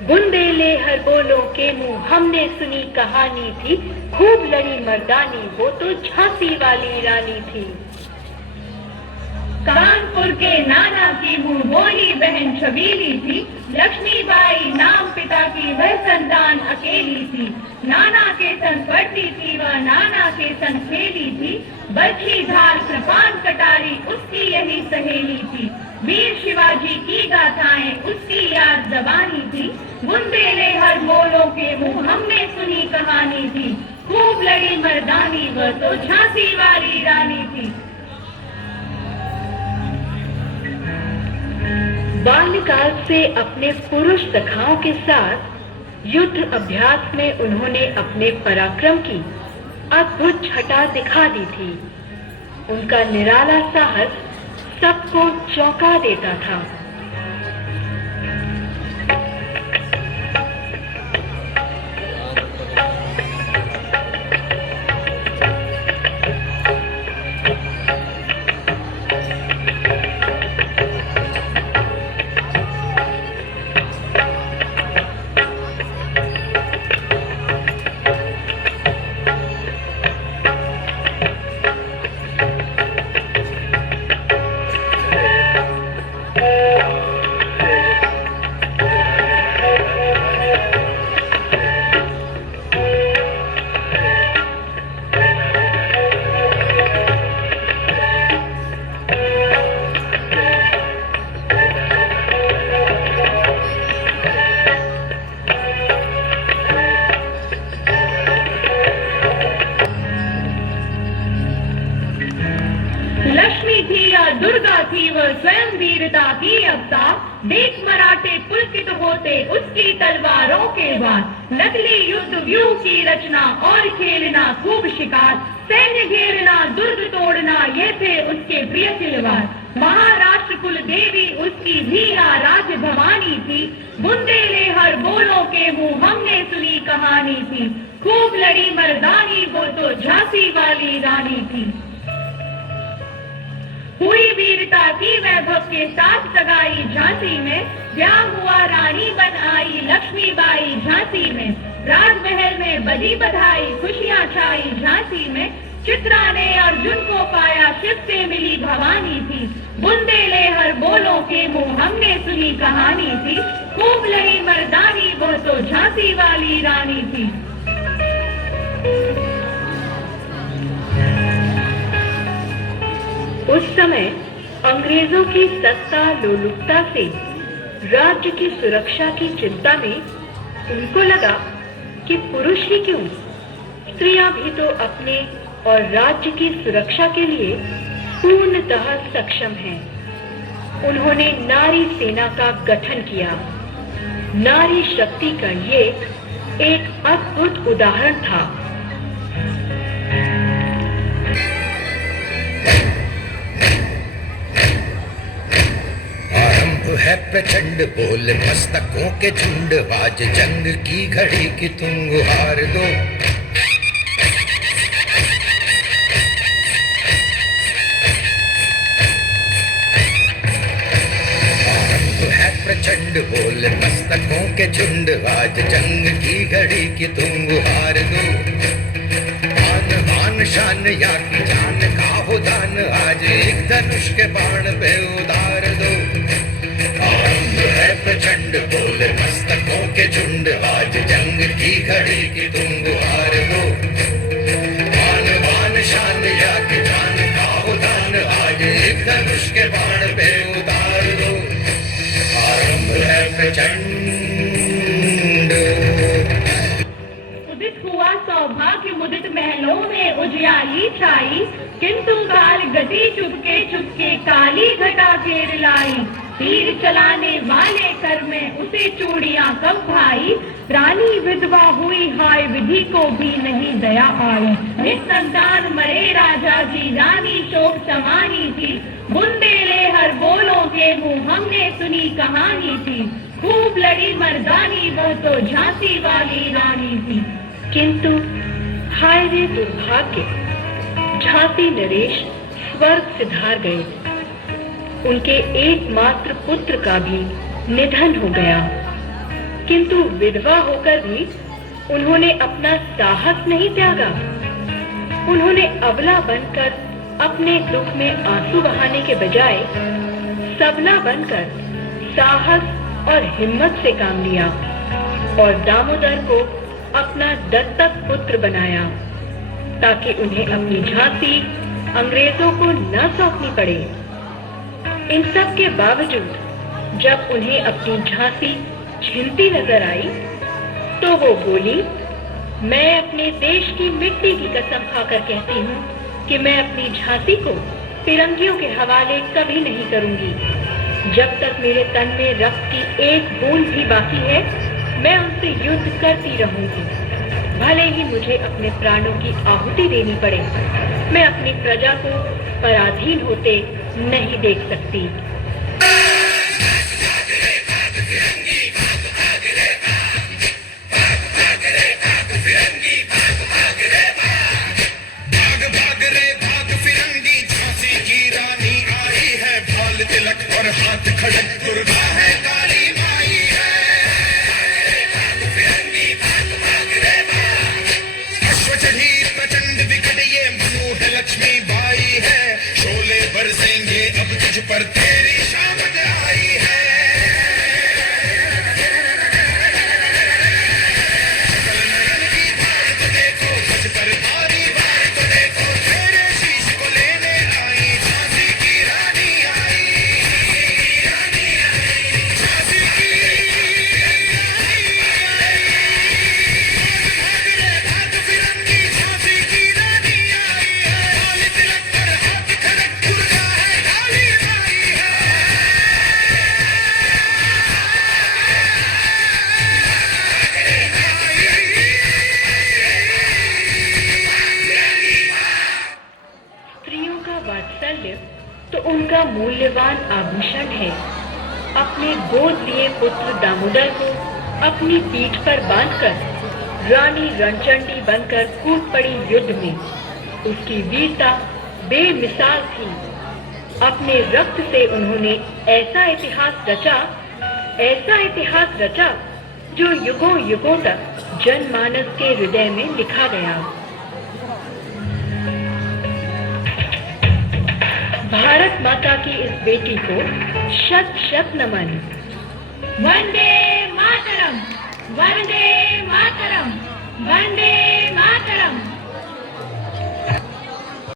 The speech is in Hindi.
बुंदेले हर बोलों के मुंह हमने सुनी कहानी थी, खूब लड़ी मर्दानी वो तो झांसी वाली रानी थी। कानपुर के नाना की मुंह बोली बहन छबीली थी, लक्ष्मीबाई नाम पिता की वह संतान अकेली थी। नाना के संग पढ़ती थी वह, नाना के संग खेली थी, बरछी ढाल कृपान कटारी उसकी यही सहेली थी। वीर शिवाजी की गाथाएं उसकी याद जबानी थी, बुंदेले हर बोलों के मुंह हमने सुनी कहानी थी, खूब लड़ी मर्दानी वह तो झांसी वाली रानी थी। बाल्यकाल से अपने पुरुष सखाओं के साथ युद्ध अभ्यास में उन्होंने अपने पराक्रम की अद्भुत छटा दिखा दी थी। उनका निराला साहस सबको चौंका देता था। लक्ष्मी थी या दुर्गा थी वह स्वयं वीरता की अवतार, देख मराठे पुलकित होते उसकी तलवारों के बाद। नकली युद्ध व्यूह की रचना और खेलना खूब शिकार, सैन्य घेरना दुर्ग तोड़ना ये थे उसके प्रिय तिलवार। महाराष्ट्र कुल देवी उसकी धीरा राज भवानी थी, बुंदेले हर बोलों के मुंह हमने सुनी कहानी थी, खूब लड़ी मर्दानी वो तो झांसी वाली रानी थी। हुई वीरता की वैभव के साथ सगाई झांसी में, ब्याह हुआ रानी बन आई लक्ष्मीबाई झांसी में। राजमहल में बजी बधाई खुशियां छाई झांसी में, चित्रा ने अर्जुन को पाया शिव से मिली भवानी थी, बुंदेले हर बोलों के मुंह हमने सुनी कहानी थी, खूब लड़ी मर्दानी वो तो झांसी वाली रानी थी। उस समय अंग्रेजों की सत्ता लोलुपता से राज्य की सुरक्षा की चिंता में उनको लगा कि पुरुष ही क्यों, स्त्रियां भी तो अपने और राज्य की सुरक्षा के लिए पूर्णतः सक्षम हैं। उन्होंने नारी सेना का गठन किया। नारी शक्ति का ये एक अद्भुत उदाहरण था। है प्रचंड बोल मस्तकों के झुंड, आज जंग की घड़ी की तुम गुहार दो। आरंभ है प्रचंड बोल मस्तकों के झुंड, आज जंग की घड़ी की तुम गुहार दो। आन बान शान या की जान का हो दान, आज एक धनुष के बाण पे उतार दो। आरंभ है प्रचंड बोल मस्तकों के झुंड, आज जंग की घड़ी की तुम गुहार दो। आन बान शान या की जान का हो दान, आज एक धनुष के बाण पे उतार दो। आरंभ है प्रचंड। उदित हुआ सौभाग्य मुदित महलों में उजियाली छाई, किंतु काल गति चुपके काली घटा घेर लाई। तीर चलाने वाले कर में उसे चूड़ियां कब भाई, रानी विधवा हुई हाय विधि को भी नहीं दया आई। निसंतान मरे राजा जी रानी शोक समानी थी, बुंदेले हर बोलों के मुंह हमने सुनी कहानी थी, खूब लड़ी मर्दानी वह तो झांसी वाली रानी थी। किंतु हाय रे दुर्भाग्य, झांसी नरेश स्वर्ग सिधार गए। उनके एकमात्र पुत्र का भी निधन हो गया। किंतु विधवा होकर भी उन्होंने अपना साहस नहीं त्यागा। उन्होंने अबला बनकर अपने दुख में आंसू बहाने के बजाय सबला बनकर साहस और हिम्मत से काम लिया और दामोदर को अपना दत्तक पुत्र बनाया ताकि उन्हें अपनी झांसी अंग्रेजों को न सौंपनी पड़े। इन सब के बावजूद जब उन्हें अपनी झांसी छिनती नजर आई तो वो बोली, मैं अपने देश की मिट्टी की कसम खाकर कहती हूँ कि मैं अपनी झांसी को फिरंगियों के हवाले कभी नहीं करूंगी। जब तक मेरे तन में रक्त की एक बूंद भी बाकी है, मैं उनसे युद्ध करती रहूंगी। भले ही मुझे अपने प्राणों की आहुति देनी पड़े, मैं अपनी प्रजा को पराधीन होते नहीं देख सकती। और हाथ खड़क दुर्गा है, काली माई है। अश्व चढ़ी प्रचंड विकट ये मनु है, लक्ष्मी बाई है। शोले बरसेंगे अब तुझ पर, तेरी शामत आई है। सकल नयन की धार तो देखो, मुझ पर भारी बार तो देखो, तेरे शीश को लेने आई झांसी की रानी आई। स्त्रियों का वात्सल्य तो उनका मूल्यवान आभूषण है। अपने गोद लिए पुत्र दामोदर को अपनी पीठ पर बांधकर रानी रणचंडी बनकर कूद पड़ी युद्ध में। उसकी वीरता बेमिसाल थी। अपने रक्त से उन्होंने ऐसा इतिहास रचा जो युगों युगों तक जनमानस के हृदय में लिखा गया। भारत माता की इस बेटी को शत शत नमन। वंदे मातरम, वंदे मातरम, वंदे मातरम।